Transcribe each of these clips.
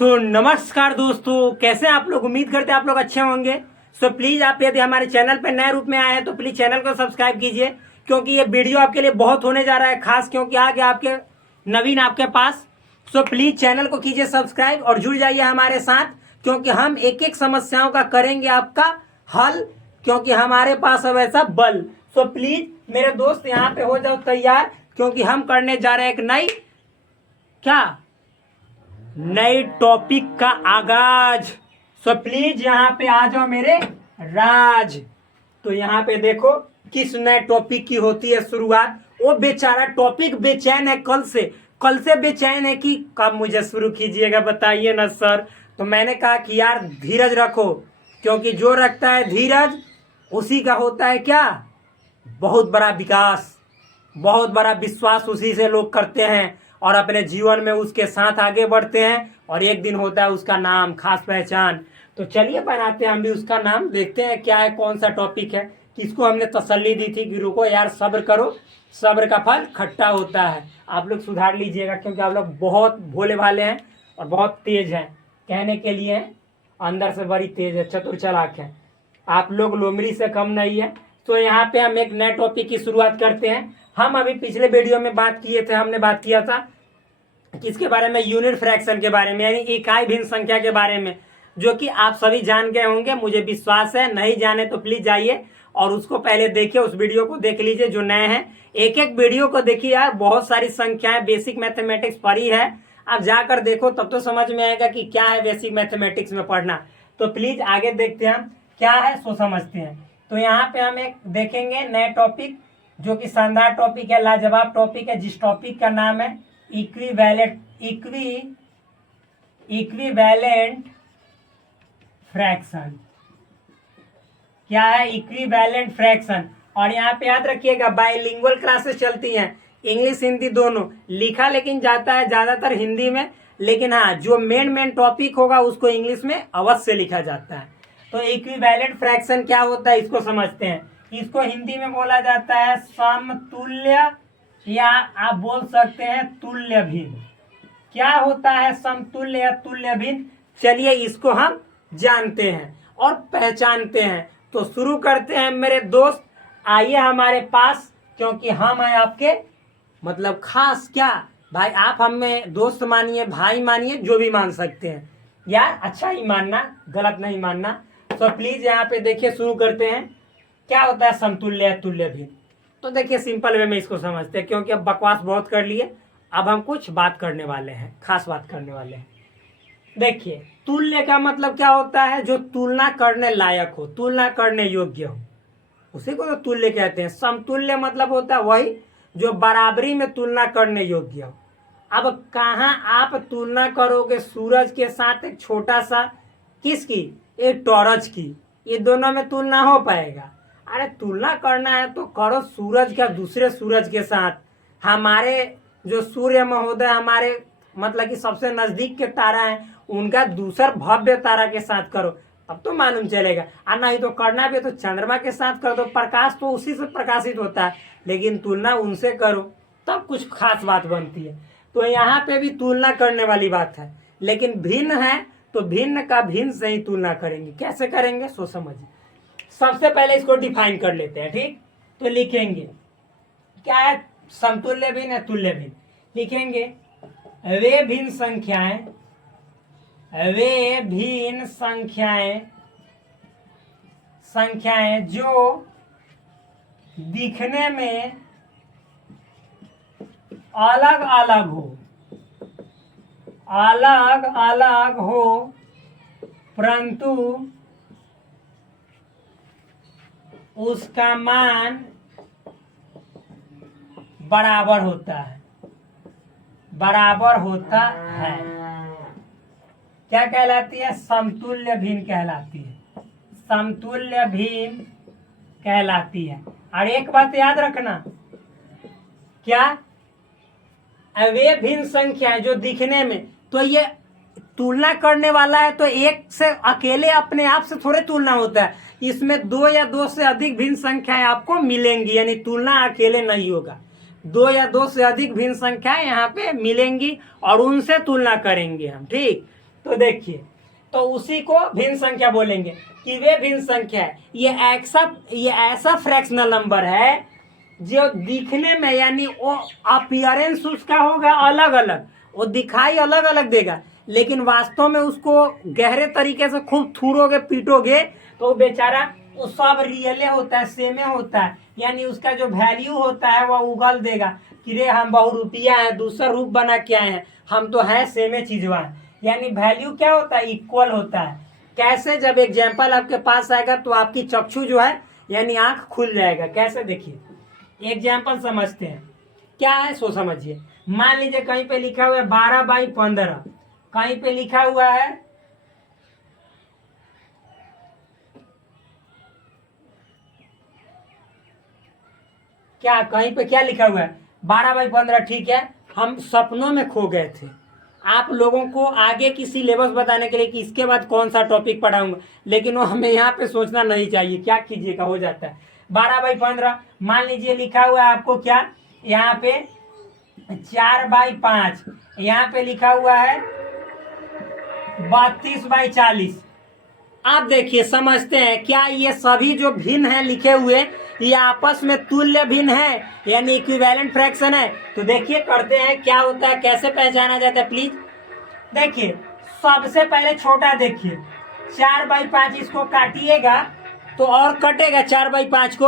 नमस्कार दोस्तों, कैसे हैं आप लोग। उम्मीद करते हैं आप लोग अच्छे होंगे। प्लीज़ आप यदि हमारे चैनल पर नए रूप में आए हैं तो प्लीज़ चैनल को सब्सक्राइब कीजिए, क्योंकि ये वीडियो आपके लिए बहुत होने जा रहा है खास, क्योंकि आ गया आपके नवीन आपके पास। प्लीज़ चैनल को कीजिए सब्सक्राइब और जुड़ जाइए हमारे साथ, क्योंकि हम एक एक समस्याओं का करेंगे आपका हल, क्योंकि हमारे पास अब ऐसा बल। प्लीज़ मेरे दोस्त यहाँ पे हो जाओ तैयार, क्योंकि हम करने जा रहे हैं एक नई टॉपिक का आगाज। प्लीज यहाँ पे आ जाओ मेरे राज। तो यहाँ पे देखो किस नए टॉपिक की होती है शुरुआत। वो बेचारा टॉपिक बेचैन है कल से बेचैन है कि कब मुझे शुरू कीजिएगा, बताइए ना सर। तो मैंने कहा कि यार धीरज रखो, क्योंकि जो रखता है धीरज उसी का होता है क्या, बहुत बड़ा विकास, बहुत बड़ा विश्वास उसी से लोग करते हैं और अपने जीवन में उसके साथ आगे बढ़ते हैं, और एक दिन होता है उसका नाम, खास पहचान। तो चलिए बनाते हैं हम भी उसका नाम, देखते हैं क्या है, कौन सा टॉपिक है। किसको हमने तसल्ली दी थी कि रुको यार सब्र करो, सब्र का फल खट्टा होता है। आप लोग सुधार लीजिएगा, क्योंकि आप लोग बहुत भोले भाले हैं और बहुत तेज हैं, कहने के लिए अंदर से बड़ी तेज है, चतुर चालाक है। आप लोग लोमड़ी से कम नहीं है। तो यहाँ पे हम एक नए टॉपिक की शुरुआत करते हैं। हम अभी पिछले वीडियो में बात किए थे, हमने बात किया था किसके बारे में, यूनिट फ्रैक्शन के बारे में, यानी इकाई भिन्न संख्या के बारे में, जो कि आप सभी जान गए होंगे, मुझे विश्वास है। नहीं जाने तो प्लीज जाइए और उसको पहले देखिए, उस वीडियो को देख लीजिए जो नए हैं। एक एक वीडियो को देखिए यार, बहुत सारी संख्याएं बेसिक मैथमेटिक्स पढ़ी है, आप जाकर देखो तब तो समझ में आएगा कि क्या है बेसिक मैथमेटिक्स में पढ़ना। तो प्लीज आगे देखते हैं हम क्या है, सो समझते हैं। तो यहाँ पे हम एक देखेंगे नए टॉपिक, जो कि शानदार टॉपिक है, लाजवाब टॉपिक है, जिस टॉपिक का नाम है इक्विवेलेंट फ्रैक्शन। क्या है इक्विवेलेंट फ्रैक्शन। और यहाँ पे याद रखिएगा बाइलिंगुअल क्लासेस चलती हैं, इंग्लिश हिंदी दोनों। लिखा लेकिन जाता है ज्यादातर हिंदी में, लेकिन हाँ जो मेन टॉपिक होगा उसको इंग्लिश में अवश्य लिखा जाता है। तो इक्विवेलेंट फ्रैक्शन क्या होता है इसको समझते हैं। इसको हिंदी में बोला जाता है समतुल्य, या आप बोल सकते हैं तुल्य भिन्न। क्या होता है समतुल्य या तुल्य भिन्न, चलिए इसको हम जानते हैं और पहचानते हैं। तो शुरू करते हैं मेरे दोस्त, आइए हमारे पास, क्योंकि हम हैं आपके मतलब खास। क्या भाई, आप हमें दोस्त मानिए, भाई मानिए, जो भी मान सकते हैं यार, अच्छा ही मानना, गलत नहीं मानना। तो प्लीज यहाँ पे देखिए, शुरू करते हैं। क्या होता है समतुल्य या तुल्य भिन्न। तो देखिए सिंपल वे में इसको समझते हैं, क्योंकि अब बकवास बहुत कर लिए, अब हम कुछ बात करने वाले हैं, खास बात करने वाले हैं। देखिए तुल्य का मतलब क्या होता है, जो तुलना करने लायक हो, तुलना करने योग्य हो, उसी को तो तुल्य कहते हैं। समतुल्य मतलब होता है वही जो बराबरी में तुलना करने योग्य हो। अब कहाँ आप तुलना करोगे सूरज के साथ एक छोटा सा, किसकी, एक टॉर्च की, ये दोनों में तुलना हो पाएगा। अरे तुलना करना है तो करो सूरज का दूसरे सूरज के साथ, हमारे जो सूर्य महोदय, हमारे मतलब कि सबसे नजदीक के तारा हैं, उनका दूसर भव्य तारा के साथ करो, तब तो मालूम चलेगा। और नहीं तो करना भी तो चंद्रमा के साथ कर दो, प्रकाश तो उसी से प्रकाशित होता है, लेकिन तुलना उनसे करो तब कुछ खास बात बनती है। तो यहाँ पे भी तुलना करने वाली बात है, लेकिन भिन्न है तो भिन्न का भिन्न से ही तुलना करेंगे। कैसे करेंगे सो समझिए। सबसे पहले इसको डिफाइन कर लेते हैं, ठीक। तो लिखेंगे क्या है, समतुल्य भिन्न है तुल्य भिन्न। लिखेंगे वे भिन्न संख्याएं जो दिखने में अलग अलग हो परंतु उसका मान बराबर होता है, क्या कहलाती है, समतुल्य भिन्न कहलाती है, समतुल्य भिन्न कहलाती है। और एक बात याद रखना, क्या, वे भिन्न संख्याएं जो दिखने में, तो ये तुलना करने वाला है, तो एक से अकेले अपने आप से थोड़े तुलना होता है, इसमें दो या दो से अधिक भिन्न संख्याएं आपको मिलेंगी, यानी तुलना अकेले नहीं होगा। दो या दो से अधिक भिन्न संख्याएं यहाँ पे मिलेंगी और उनसे तुलना करेंगे हम, ठीक। तो देखिए, तो उसी को भिन्न संख्या बोलेंगे कि वे भिन्न संख्या है। ये ऐसा फ्रैक्शनल नंबर है जो दिखने में, यानी वो अपीयरेंस उसका होगा अलग अलग, वो दिखाई अलग अलग देगा, लेकिन वास्तव में उसको गहरे तरीके से खूब थूरोगे पीटोगे तो बेचारा वो सब रियले होता है, सेमे होता है, यानी उसका जो वैल्यू होता है वह उगल देगा कि रे हम बहुरूपिया हैं, दूसरा रूप बना के आए हैं, हम तो है सेमे चीजवा। यानी वैल्यू क्या होता है, इक्वल होता है। कैसे, जब एग्जाम्पल आपके पास आएगा तो आपकी चक्षु जो है यानी आंख खुल जाएगा। कैसे, देखिए एग्जाम्पल समझते हैं। क्या है सो समझिए। मान लीजिए कहीं पे लिखा हुआ है 12/15, कहीं पे लिखा हुआ है क्या, कहीं पे क्या लिखा हुआ है 12/15। ठीक है, हम सपनों में खो गए थे आप लोगों को आगे की सिलेबस बताने के लिए कि इसके बाद कौन सा टॉपिक पढ़ाऊंगा, लेकिन वो हमें यहाँ पे सोचना नहीं चाहिए, क्या कीजिएगा, हो जाता है 12/15। मान लीजिए लिखा हुआ है आपको क्या, यहाँ पे 4/5, यहाँ पे लिखा हुआ है 32/40। आप देखिए, समझते हैं क्या ये सभी जो भिन्न है लिखे हुए, ये आपस में तुल्य भिन्न है, यानी इक्विवेलेंट फ्रैक्शन है। तो देखिए करते हैं क्या होता है, कैसे पहचाना जाता है, प्लीज देखिए। सबसे पहले छोटा देखिए, 4/5, इसको काटिएगा तो और कटेगा 4/5 को।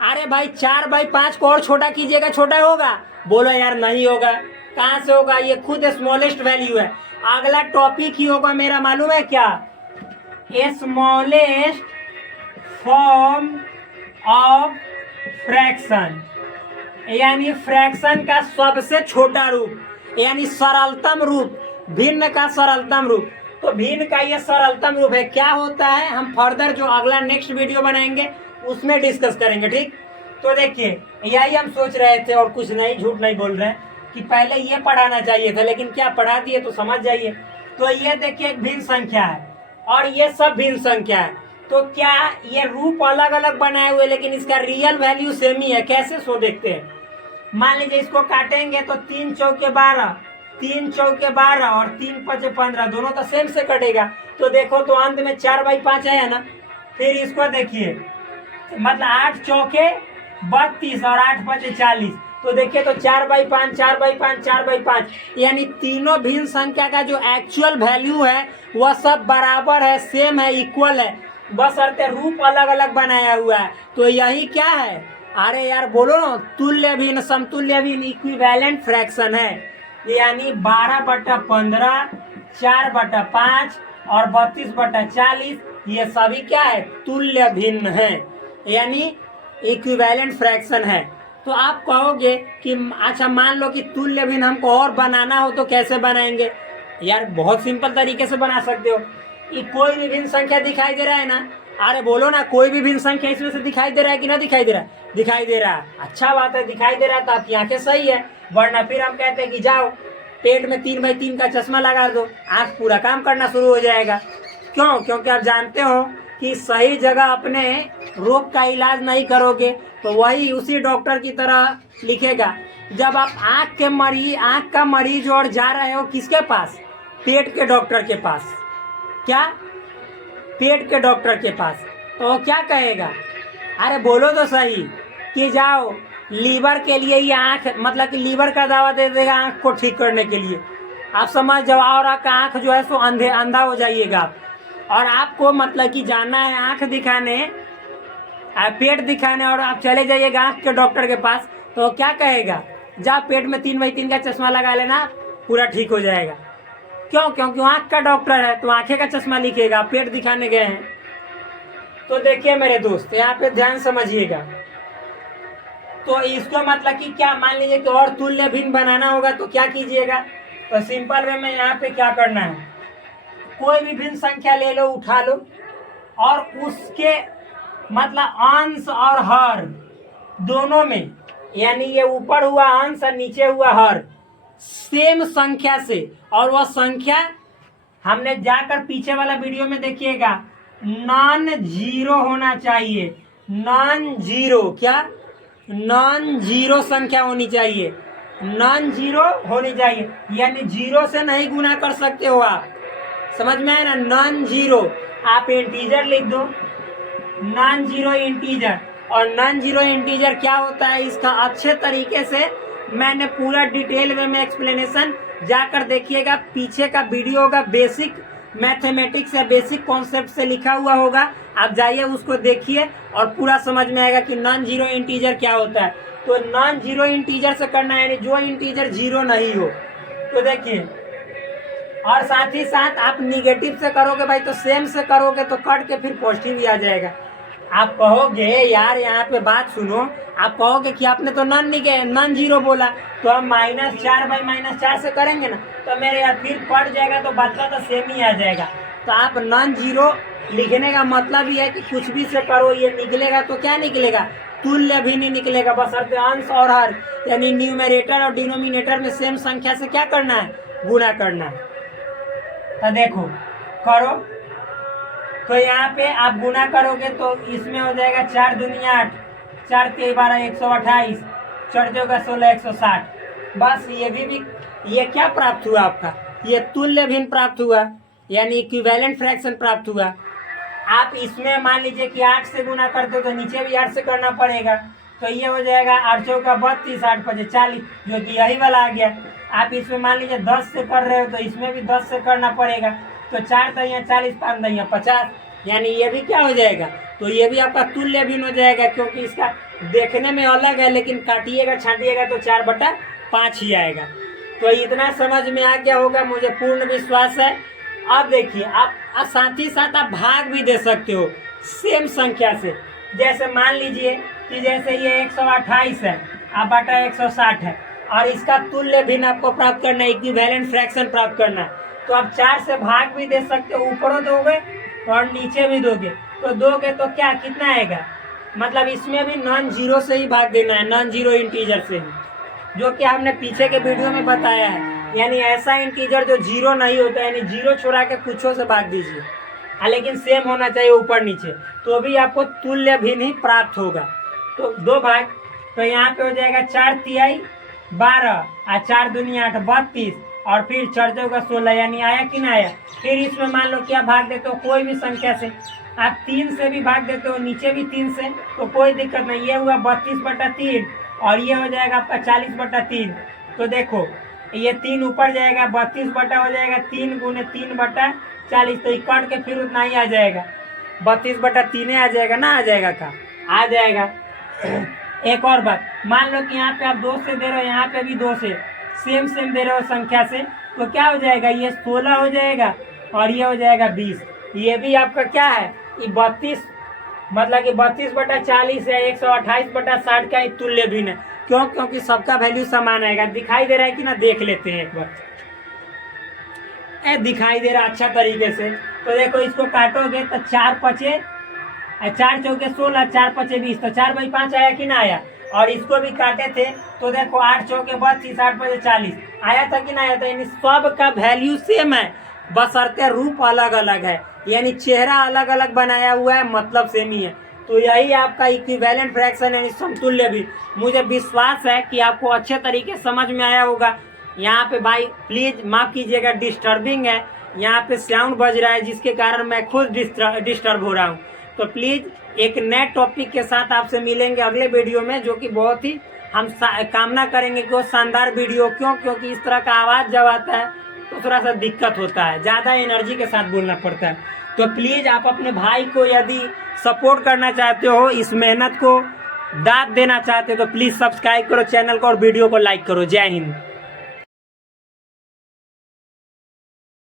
अरे भाई 4/5 को और छोटा कीजिएगा, छोटा होगा, बोलो यार नहीं होगा। कहाँ से होगा, ये खुद स्मॉलेस्ट वैल्यू है। अगला टॉपिक ही होगा मेरा, मालूम है क्या, स्मॉलेस्ट फॉर्म ऑफ फ्रैक्शन, यानी फ्रैक्शन का सबसे छोटा रूप, यानी सरलतम रूप, भिन्न का सरलतम रूप। तो भिन्न का ये सरलतम रूप है, क्या होता है हम फर्दर जो अगला नेक्स्ट वीडियो बनाएंगे उसमें डिस्कस करेंगे, ठीक। तो देखिए यही हम सोच रहे थे और कुछ नहीं, झूठ नहीं बोल रहे हैं कि पहले ये पढ़ाना चाहिए था, लेकिन क्या पढ़ा दिए, तो समझ जाइए। तो ये देखिए एक भिन्न संख्या है और ये सब भिन्न संख्या है। तो क्या ये रूप अलग अलग बनाए हुए, लेकिन इसका रियल वैल्यू सेम ही है। कैसे, सो देखते हैं। मान लीजिए इसको काटेंगे तो 3 चौके 12, 3 चौके 12 और 3 पचे 15, दोनों तो सेम से कटेगा। तो देखो तो अंत में 4/5 आया ना। फिर इसको देखिए, मतलब 8 चौके 32 और 8 पचे 40, तो देखिए तो 4/5, 4/5, 4/5, यानी तीनों भिन्न संख्या का जो एक्चुअल वैल्यू है वह सब बराबर है, सेम है, इक्वल है, बस अर्थ रूप अलग अलग बनाया हुआ है। तो यही क्या है, अरे यार बोलो ना, तुल्य भिन्न, समतुल्य भिन्न, इक्विवेलेंट फ्रैक्शन है। यानी 12/15, 4/5 और 32/40, ये सभी क्या है, तुल्य भिन्न है, यानी इक्विवेलेंट फ्रैक्शन है। तो आप कहोगे कि अच्छा मान लो कि तुल्य भिन्न हमको और बनाना हो तो कैसे बनाएंगे। यार बहुत सिंपल तरीके से बना सकते हो कि कोई भी भिन्न संख्या दिखाई दे रहा है ना, अरे बोलो ना, कोई भी भिन्न संख्या इसमें से दिखाई दे रहा है कि ना दिखाई दे रहा है, दिखाई दे रहा है, अच्छा बात है, दिखाई दे रहा है तो आपकी आंखें सही है। वरना फिर हम कहते हैं कि जाओ पेट में 3/3 का चश्मा लगा दो, आंख पूरा काम करना शुरू हो जाएगा। क्यों, क्योंकि आप जानते हो कि सही जगह अपने रोग का इलाज नहीं करोगे तो वही उसी डॉक्टर की तरह लिखेगा। जब आप आंख का मरीज और जा रहे हो किसके पास, पेट के डॉक्टर के पास, क्या, पेट के डॉक्टर के पास, तो क्या कहेगा, अरे बोलो तो सही कि जाओ लीवर के लिए ये आंख, मतलब कि लीवर का दवा दे देगा आंख को ठीक करने के लिए। आप समझ जाओ, और आपका आंख जो है सो अंधा हो जाइएगा आप। और आपको मतलब कि जाना है आंख दिखाने, पेट दिखाने, और आप चले जाइएगा आंख के डॉक्टर के पास, तो क्या कहेगा, जा पेट में 3/3 का चश्मा लगा लेना, पूरा ठीक हो जाएगा। क्यों, क्योंकि आंख का डॉक्टर है तो आंखें का चश्मा लिखेगा, पेट दिखाने गए हैं। तो देखिए मेरे दोस्त, यहाँ पे ध्यान समझिएगा। तो इसको मतलब कि क्या, मान लीजिए कि और तुल्य भिन्न बनाना होगा तो क्या कीजिएगा, तो सिंपल वे में यहाँ पे क्या करना है, कोई भी भिन्न संख्या ले लो, उठा लो, और उसके मतलब अंश और हर दोनों में, यानी ये ऊपर हुआ अंश और नीचे हुआ हर, सेम संख्या से, और वह संख्या हमने जाकर पीछे वाला वीडियो में देखिएगा, नॉन जीरो होना चाहिए, नॉन जीरो, क्या, नॉन जीरो संख्या होनी चाहिए, नॉन जीरो होनी चाहिए, यानी जीरो से नहीं गुना कर सकते हो आप, समझ में आया ना, नॉन जीरो आप इंटीजर लिख दो, नॉन जीरो इंटीजर। और नॉन जीरो इंटीजर क्या होता है इसका अच्छे तरीके से मैंने पूरा डिटेल में एक्सप्लेनेशन जाकर देखिएगा, पीछे का वीडियो होगा, बेसिक मैथमेटिक्स या बेसिक कॉन्सेप्ट से लिखा हुआ होगा, आप जाइए उसको देखिए और पूरा समझ में आएगा कि नॉन जीरो इंटीजर क्या होता है। तो नॉन जीरो इंटीजर से करना है, यानी जो इंटीजर जीरो नहीं हो। तो देखिए, और साथ ही साथ आप निगेटिव से करोगे भाई तो सेम से करोगे तो कट के फिर पॉजिटिव ही आ जाएगा। आप कहोगे यार यहाँ पे बात सुनो, आप कहोगे कि आपने तो नॉन जीरो बोला, तो हम -4/-4 से करेंगे ना, तो मेरे यार फिर कट जाएगा तो बदला तो सेम ही आ जाएगा। तो आप नॉन जीरो लिखने का मतलब ही है कि कुछ भी से करो ये निकलेगा, तो क्या निकलेगा, तुल्य भी नहीं निकलेगा, बशर्ते अंश और हर यानी न्यूमरेटर और डिनोमिनेटर में सेम संख्या से क्या करना है, गुणा करना है। तो देखो करो, तो यहाँ पे आप गुना करोगे तो इसमें हो जाएगा 4 दूनी 8, 4 3 12 128, 4 चौका 16 160। बस ये क्या प्राप्त हुआ आपका, ये तुल्य भिन्न प्राप्त हुआ, यानी इक्विवेलेंट फ्रैक्शन प्राप्त हुआ। आप इसमें मान लीजिए कि 8 से गुना करते हो तो नीचे भी 8 से करना पड़ेगा, तो ये हो जाएगा 8 चौका 32, 8 5 40, जो कि यही वाला आ गया। आप इसमें मान लीजिए 10 से कर रहे हो तो इसमें भी 10 से करना पड़ेगा, तो 4 × 40, 5 × 50, यानी ये भी क्या हो जाएगा, तो ये भी आपका तुल्य भिन्न हो जाएगा, क्योंकि इसका देखने में अलग है लेकिन काटिएगा छाटिएगा तो 4/5 ही आएगा। तो इतना समझ में आ गया होगा, मुझे पूर्ण विश्वास है। अब देखिए, आप साथ ही साथ आप भाग भी दे सकते हो सेम संख्या से। जैसे मान लीजिए कि जैसे ये 128 है, आप बटा 160 है, और इसका तुल्य भिन्न आपको प्राप्त करना है, इक्विवेलेंट फ्रैक्शन प्राप्त करना है, तो आप 4 से भाग भी दे सकते हो, ऊपरों दोगे और नीचे भी दोगे, तो दोगे तो क्या कितना आएगा, मतलब इसमें भी नॉन जीरो से ही भाग देना है, नॉन जीरो इंटीजर से ही, जो कि हमने पीछे के वीडियो में बताया है। यानी ऐसा इंटीजर जो जीरो नहीं होता, यानी जीरो छोड़ा के कुछों से भाग दीजिए, लेकिन सेम होना चाहिए ऊपर नीचे, तो भी आपको तुल्य भिन्न ही प्राप्त होगा। तो 2 भाग, तो यहाँ पे हो जाएगा 4 तिहाई 12 और 4 दूनी 8 32, और फिर 4 चौका 16, यानी आया कि ना आया। फिर इसमें मान लो क्या भाग देते हो, कोई भी संख्या से, आप 3 से भी भाग देते हो, नीचे भी 3 से, तो कोई दिक्कत नहीं। ये हुआ 32/3 और ये हो जाएगा आपका 40/3। तो देखो ये 3 ऊपर जाएगा, 32 बटा हो जाएगा 3 × 3/40, तो कट के फिर उतना ही आ जाएगा, 32/3 आ जाएगा ना, आ जाएगा का आ जाएगा। एक और बात, मान लो कि यहाँ पे आप 2 से दे रहे हो, यहाँ पे भी 2 से सेम दे रहे हो संख्या से, तो क्या हो जाएगा, ये 16 हो जाएगा और ये हो जाएगा 20। ये भी आपका क्या है, ये 32, मतलब कि 32/40 या 128/60 का तुल्य भिन्न है। क्यों, क्योंकि सबका वैल्यू समान आएगा। दिखाई दे रहा है कि ना, देख लेते हैं एक बार। दिखाई दे रहा अच्छा तरीके से। तो देखो इसको काटोगे तो 4 5 4 चौके 16, 4 5 20, तो 4/5 आया कि ना आया। और इसको भी काटे थे तो देखो 8 चौके 32, 8 5 40 आया था कि ना आया था। यानी सब का वैल्यू सेम है, बशर्ते रूप अलग अलग है, यानी चेहरा अलग अलग बनाया हुआ है, मतलब सेम ही है। तो यही आपका इक्विवेलेंट फ्रैक्शन यानी समतुल्य भी। मुझे विश्वास है कि आपको अच्छे तरीके समझ में आया होगा। यहाँ पे भाई प्लीज माफ कीजिएगा, डिस्टर्बिंग है, यहाँ पे साउंड बज रहा है जिसके कारण मैं खुद डिस्टर्ब हो रहा हूँ। तो प्लीज एक नए टॉपिक के साथ आपसे मिलेंगे अगले वीडियो में, जो कि बहुत ही हम कामना करेंगे कि वो शानदार वीडियो। क्योंकि इस तरह का आवाज़ जब आता है तो थोड़ा सा दिक्कत होता है, ज़्यादा एनर्जी के साथ बोलना पड़ता है। तो प्लीज़ आप अपने भाई को यदि सपोर्ट करना चाहते हो, इस मेहनत को दाद देना चाहते हो, तो प्लीज़ सब्सक्राइब करो चैनल को और वीडियो को लाइक करो। जय हिंद।